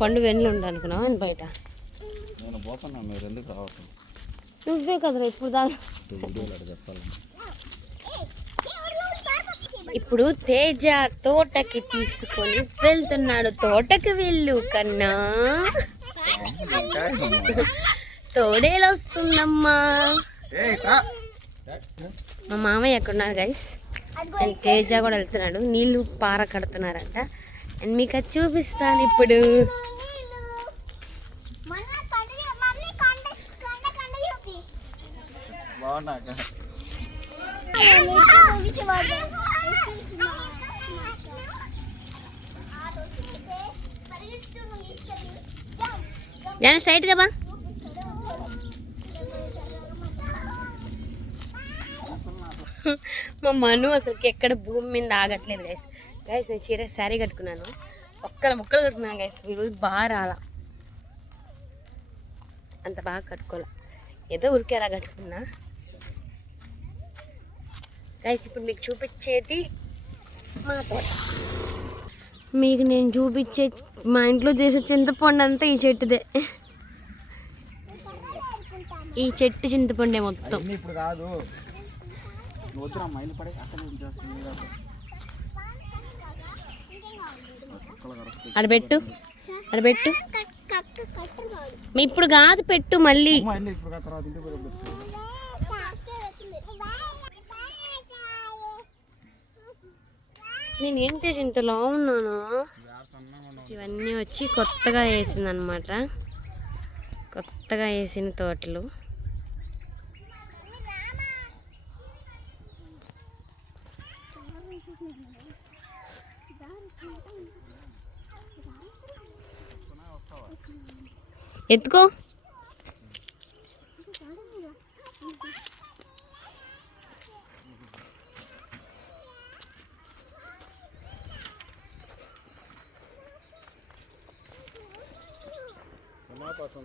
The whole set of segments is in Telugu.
పండు వెన్నులు ఉండు అనుకున్నావా అని బయట. నేను పోతున్నా మీరు ఎందుకు రావటం నువ్వే కదరా ఇప్పుడు దాకా. ఇప్పుడు తేజ తోటకి తీసుకొని వెళ్తున్నాడు. తోటకి వెళ్ళు కన్నా. తోడేలు వస్తుందమ్మా. మా మామయ్య ఎక్కడున్నారు గైస్ అండ్ తేజ కూడా వెళ్తున్నాడు. నీళ్ళు పార కడుతున్నారంట. అండ్ మీకు అది చూపిస్తాను ఇప్పుడు. స్ట్రైట్గా బా. మా మను అసలుకి ఎక్కడ భూమి మీద ఆగట్లేదు గైస్ గైస్ నేను చీర శారీ కట్టుకున్నాను. ఒక్కల ముక్కలు కట్టుకున్నాను గైస్ ఈరోజు బాగా రాలా. అంత బాగా కట్టుకోలే. ఏదో ఉరికి అలా కట్టుకున్నా. గైస్ ఇప్పుడు మీకు చూపించేది మా తోట. మీకు నేను చూపించే మా ఇంట్లో చేసే చింతపండు అంతా ఈ చెట్టుదే. ఈ చెట్టు చింతపండే మొత్తం. ఇప్పుడు కాదు నువ్వు వచ్చిన మైలు పడే అక్కడ ఏం చేస్తుంది మీరు అక్కడ? కుక్కలు కరుస్తాయి. అడబెట్టు అడబెట్టు ఇప్పుడు కాదు పెట్టు మళ్ళీ? నేను ఏం చేసి ఇంతలో ఉన్నాను? ఇవన్నీ వచ్చి కొత్తగా వేసిందనమాట. కొత్తగా వేసిన తోటలు. ఎత్తుకో.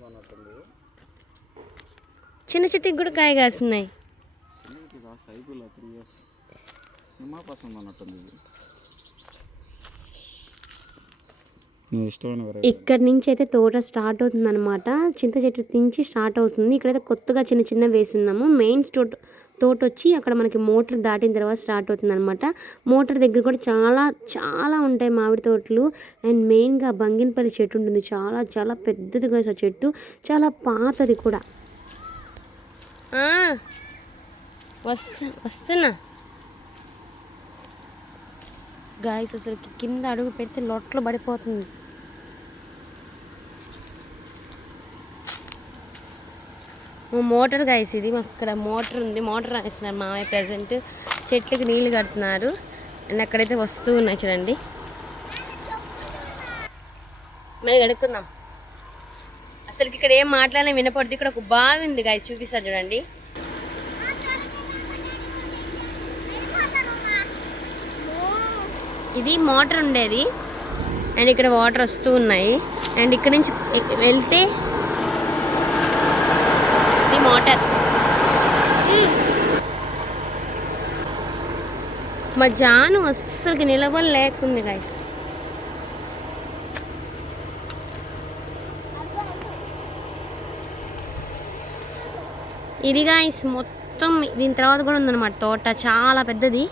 అన్నట్టుంది చిన్న చెట్టుకి కూడా కాయ కాస్తున్నాయి. ఇక్కడ నుంచి అయితే తోట స్టార్ట్ అవుతుంది అనమాట చింత చెట్టు నుంచి స్టార్ట్ అవుతుంది. ఇక్కడైతే కొత్తగా చిన్న చిన్న వేస్తున్నాము మెయిన్ తోట తోట వచ్చి అక్కడ మనకి మోటార్ దాటిన తర్వాత స్టార్ట్ అవుతుంది అనమాట మోటార్ దగ్గర కూడా చాలా చాలా ఉంటాయి మామిడి తోటలు. అండ్ మెయిన్గా బంగినపల్లి చెట్టు ఉంటుంది. చాలా చాలా పెద్దదిగా ఆ చెట్టు. చాలా పాతది కూడా. వస్తా వస్తున్నా. గాయస్ అసలు కింద అడుగు పెడితే లొట్లు పడిపోతుంది. మోటార్ గైస్ ఇది మాకు ఇక్కడ మోటార్ ఉంది. మోటార్ వేస్తున్నారు మామయ్య ప్రజెంట్ చెట్లకి నీళ్ళు కడుతున్నారు. అండ్ అక్కడైతే వస్తూ ఉన్నాయి చూడండి. మరి కడుక్కుందాం. అసలు ఇక్కడ ఏం మాట్లాడినా వినపడుతుంది ఇక్కడ ఒక బావి ఉంది గాయస్ చూపిస్తారు చూడండి. ఇది మోటార్ ఉండేది. అండ్ ఇక్కడ వాటర్ వస్తూ ఉన్నాయి. అండ్ ఇక్కడ నుంచి వెళ్తే మోటార్. మా జాను అస్సలకి నిలబడి లేకుంది గైస్ ఇది గాయస్ మొత్తం దీని తర్వాత కూడా ఉందన్నమాట తోట చాలా పెద్దది.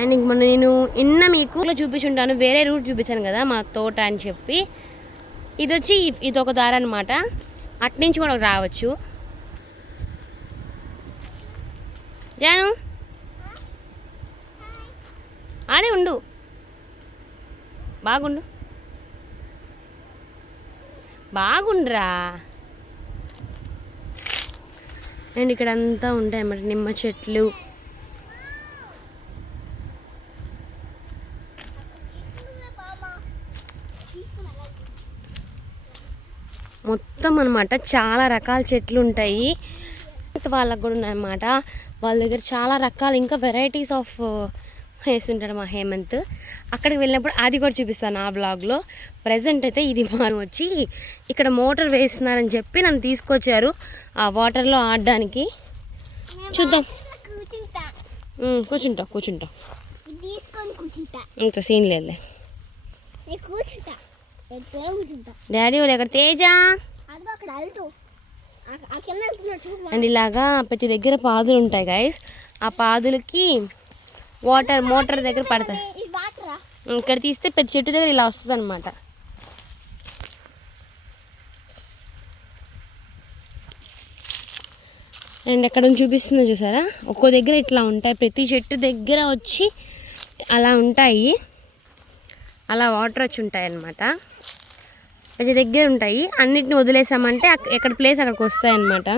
అండ్ ఇంక నేను నిన్న మీకు చూపించుంటాను వేరే రూట్ చూపించాను కదా మా తోట అని చెప్పి. ఇది వచ్చి ఇదొక ఇది ఒక దారి అనమాట అట్నుంచి కూడా రావచ్చు. జాను? ఆడే ఉండు. బాగుండు. బాగుండ్రా. అండ్ ఇక్కడ అంతా ఉంటాయి అన్నమాట నిమ్మ చెట్లు. మొత్తం అనమాట చాలా రకాల చెట్లు ఉంటాయి. వాళ్ళకు కూడా ఉన్నాయన్నమాట. వాళ్ళ దగ్గర చాలా రకాల ఇంకా వెరైటీస్ ఆఫ్ వేస్తుంటాడు మా హేమంత్. అక్కడికి వెళ్ళినప్పుడు అది కూడా చూపిస్తాను ఆ బ్లాగ్లో ప్రజెంట్ అయితే ఇది మనం వచ్చి ఇక్కడ మోటార్ వేస్తున్నారని చెప్పి నన్ను తీసుకొచ్చారు ఆ వాటర్లో ఆడడానికి. చూద్దాం. కూర్చుంటా కూర్చుంటా. అంత సీన్ లేదులే. డాడీ వాళ్ళు ఎక్కడ? తేజ? అండ్ ఇలాగా ప్రతి దగ్గర పాదులు ఉంటాయి గైస్ ఆ పాదులకి వాటర్ మోటార్ దగ్గర పడతాయి ఇక్కడ తీస్తే పెద్ద చెట్టు దగ్గర ఇలా వస్తుంది అనమాట అండ్ ఎక్కడ నుంచి చూపిస్తుందో చూసారా? ఒక్కో దగ్గర ఇట్లా ఉంటాయి. ప్రతి చెట్టు దగ్గర వచ్చి అలా ఉంటాయి. అలా వాటర్ వచ్చి ఉంటాయి అన్నమాట ప్రతి దగ్గర ఉంటాయి. అన్నిటిని వదిలేసామంటే ఎక్కడ ప్లేస్ అక్కడికి వస్తాయి అన్నమాట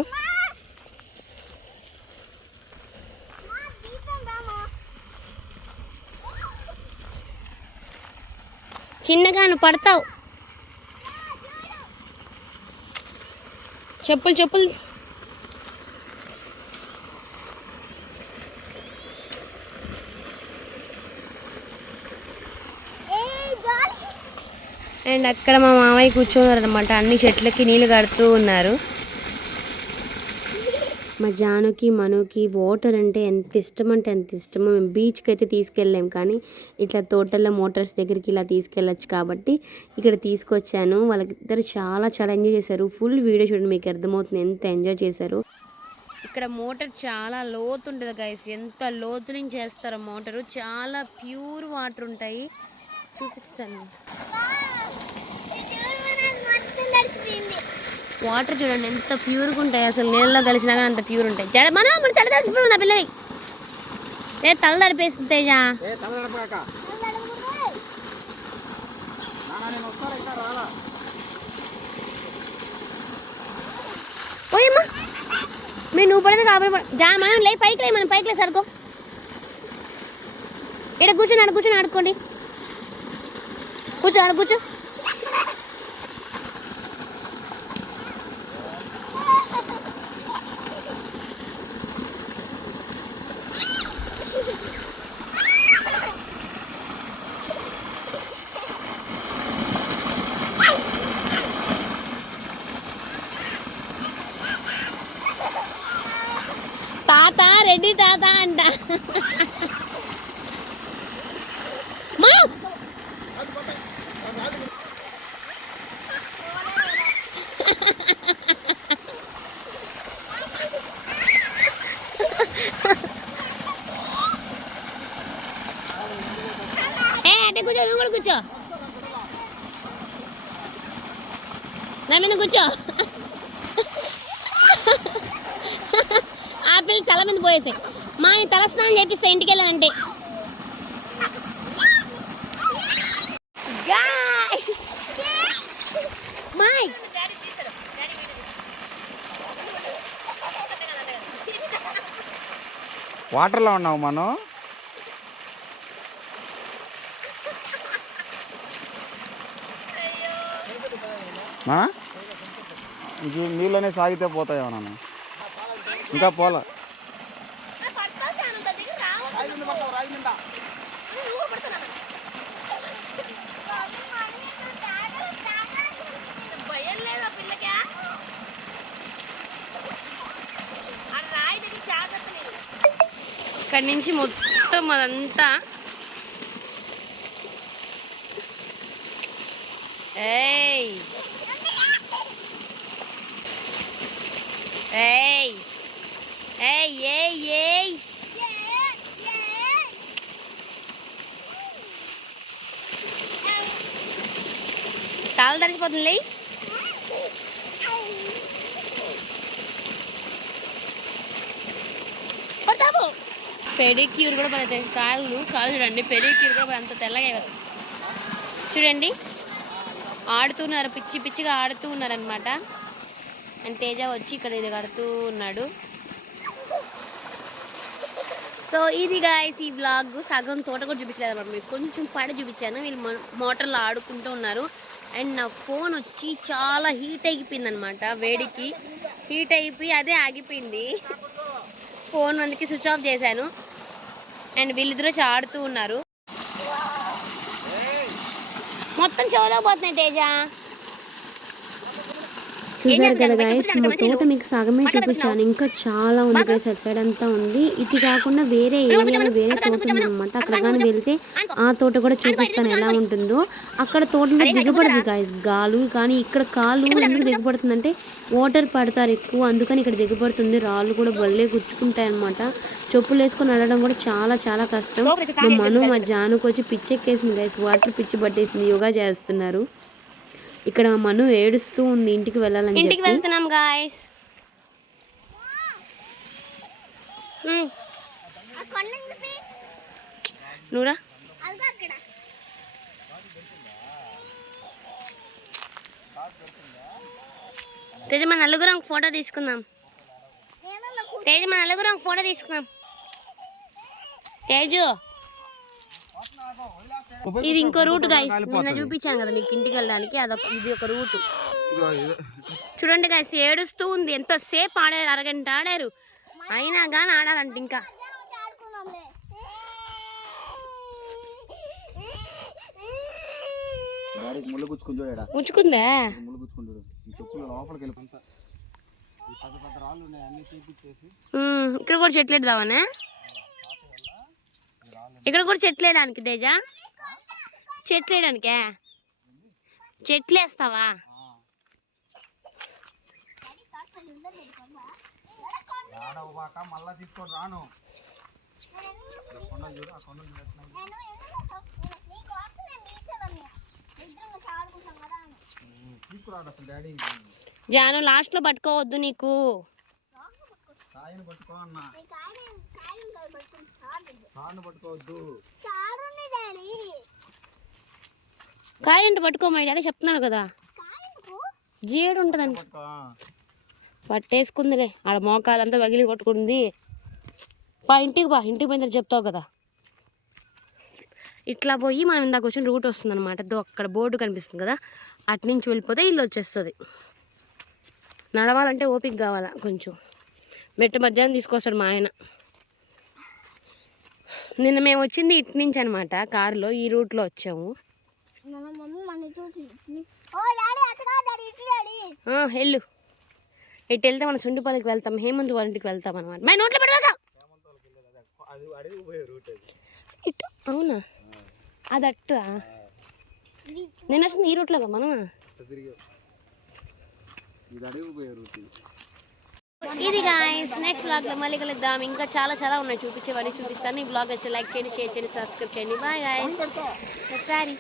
చిన్నగా నువ్వు పడతావు. చెప్పులు చెప్పులు ఏ గాలి అండ్ అక్కడ మా మామయ్య కూర్చున్నారు అనమాట అన్ని చెట్లకి నీళ్ళు కడుతూ ఉన్నారు. మా జానుకి మనుకి వాటర్ అంటే ఎంత ఇష్టం అంటే ఎంత ఇష్టమో మేము బీచ్కి అయితే తీసుకెళ్ళాం కానీ ఇట్లా తోటల్లో మోటార్స్ దగ్గరికి ఇలా తీసుకెళ్ళచ్చు కాబట్టి ఇక్కడ తీసుకొచ్చాను. వాళ్ళిద్దరు చాలా చాలా ఎంజాయ్ చేశారు. ఫుల్ వీడియో చూడండి మీకు అర్థమవుతుంది ఎంత ఎంజాయ్ చేశారు. ఇక్కడ మోటార్ చాలా లోతు ఉంటుంది గైస్ ఎంత లోతు నుంచి చేస్తారో మోటారు చాలా ప్యూర్ వాటర్ ఉంటాయి. చూపిస్తాను. వాటర్ చూడండి ఎంత ప్యూర్గా ఉంటాయి. అసలు నీళ్ళలో కలిసినా కానీ అంత ప్యూర్ ఉంటాయి. జడ మన మన జడ తడిచిపోయింది ఆ పిల్లది ఏ తల తడిపేస్తుంది తేజ. ఓయమ్మా మీరు నువ్వు పడదు కాబట్టి పడ- జా మనం లే పైకి లే మనం పైకి లే సరుకో. ఇక్కడ కూర్చొని ఆడ కూర్చొని ఆడుకోండి. కూర్చో ఆడ కూర్చో తాత రెడ్డి తాత అంట మా ఏ అంటే కూర్చో. నా మీద కూర్చో. ఆపిల్ తల మీద పోయేసాయి మా నేను తల స్నానం చేపిస్తా ఇంటికి వెళ్ళాలంటే. మాయ్. వాటర్లో ఉన్నావు మనం. ఆ? నీళ్ళనే సాగితే పోతాయో నాన్న. ఇంకా పోలా. ఇక్కడి నుంచి మొత్తం అదంతా. ఏయ్. ఏయ్ Ei, ఏయ్ ei! కాలు తడిచిపోతుంది పడతాము పెడిక్యూర్ కూడా పడతాయి కాళ్ళు కాళ్ళు చూడండి పెడిక్యూర్ కూడా అంత తెల్లగా కదా చూడండి. ఆడుతున్నారు పిచ్చి పిచ్చిగా ఆడుతూ ఉన్నారనమాట అండ్ తేజ వచ్చి ఇక్కడ ఇది కడుతూ ఉన్నాడు. సో ఇది గాయస్ ఈ వ్లాగ్ సగం తోట కూడా చూపించలేదు అనమాట మీకు. కొంచెం పడి చూపించాను. వీళ్ళు మోటార్లో ఆడుకుంటూ ఉన్నారు. అండ్ నా ఫోన్ వచ్చి చాలా హీట్ అయిపోయింది అనమాట వేడికి. హీట్ అయిపోయి అదే ఆగిపోయింది. ఫోన్ అందుకే స్విచ్ ఆఫ్ చేశాను. అండ్ వీళ్ళిద్దరూ వచ్చి ఆడుతూ ఉన్నారు. మొత్తం చెవులో పోతున్నాయి తేజ. చూసారు కదా గాయస్ మా తోట మీకు సగమే చూపించాను. ఇంకా చాలా ఉంది ఇక్కడ సైడ్ సైడ్ అంతా ఉంది. ఇది కాకుండా వేరే ఏరియాలో వేరే తోట ఉంది అనమాట అక్కడ కానీ వెళ్తే ఆ తోట కూడా చూపిస్తాను. ఎలా ఉంటుందో. అక్కడ తోటలో దిగబడదు గాయస్ గాలు. కానీ ఇక్కడ కాలు ఎందుకు దిగబడుతుందంటే వాటర్ పడతారు ఎక్కువ. అందుకని ఇక్కడ దిగబడుతుంది. రాళ్ళు కూడా బల్లే గుచ్చుకుంటాయి అనమాట చెప్పులు వేసుకొని నడవడం కూడా చాలా చాలా కష్టం. మా మను మా జానుకు వచ్చి పిచ్చెక్కేసింది గైస్ వాటర్ పిచ్చి పట్టేసింది. యోగా చేస్తున్నారు. ఇక్కడ మను ఏడుస్తూ ఉంది ఇంటికి వెళ్ళాలని ఇంటికి వెళ్తున్నాం గాయస్ నూరా తేజ మన నలుగురం ఫోటో తీసుకుందాం. తేజ మన నలుగురం ఫోటో తీసుకుందాం. తేజు. ఇది ఇంకో రూట్ గైస్ నిన్న చూపించాను కదా నీకు ఇంటికి వెళ్ళడానికి. అదొక ఇది ఒక రూట్. చూడండి గైస్ ఏడుస్తూ ఉంది. ఎంతసేపు ఆడారు? అరగంట ఆడారు? అయినా కానీ ఆడాలంట ఇంకా. ఉమ్, ఇక్కడ కూడా చెట్లు ఎడదామనే ఇక్కడ కూడా చెట్లు వేయడానికి తేజ? చెట్లు వేయడానికే? చెట్లు వేస్తావా? మళ్ళా తీసుకొని రాను జాను లాస్ట్లో పట్టుకోవద్దు నీకు. కాయను పట్టుకో అన్న. కాయను పట్టుకోవద్దు. చారుంది డాడీ. కాయంటే పట్టుకోమా డాడీ చెప్తున్నాడు కదా. జీడు పట్టుకో పట్టేసుకుందిలే. ఆడ మోకాలంతా వగిలి కొట్టుకుంది. పా ఇంటికి బా ఇంటికి తర్వాత చెప్తావు కదా. ఇట్లా పోయి మనం ఇందాక వచ్చిన రూట్ వస్తుంది అనమాట అక్కడ బోర్డు కనిపిస్తుంది కదా. అటు నుంచి వెళ్ళిపోతే ఇల్లు వచ్చేస్తుంది. నడవాలంటే ఓపిక కావాలా కొంచెం. మెట్టు మధ్యాహ్నం తీసుకొస్తాడు మా ఆయన. నిన్న మేము వచ్చింది ఇటు నుంచి అనమాట కారులో ఈ రూట్లో వచ్చాము. ఇటు వెళ్ళు. ఇటు వెళ్తే మన సుండిపల్లికి వెళ్తాం హేమంత్ వాళ్ళ ఇంటికి వెళ్తాం అనమాట మా నోట్లో పడవగా ఇటు? అవునా? అది అట్టు? నేను వచ్చింది ఈ రూట్లో కదా మనం ఇది గాయస్ నెక్స్ట్ బ్లాగ్లో మళ్ళీ కలుద్దాం. ఇంకా చాలా చాలా ఉన్నాయి చూపించేవన్నీ చూపిస్తాను. ఈ బ్లాగ్ అయితే లైక్ చేయండి షేర్ చేయండి సబ్స్క్రైబ్ చేయండి. బాయ్ గాయస్ ఒకసారి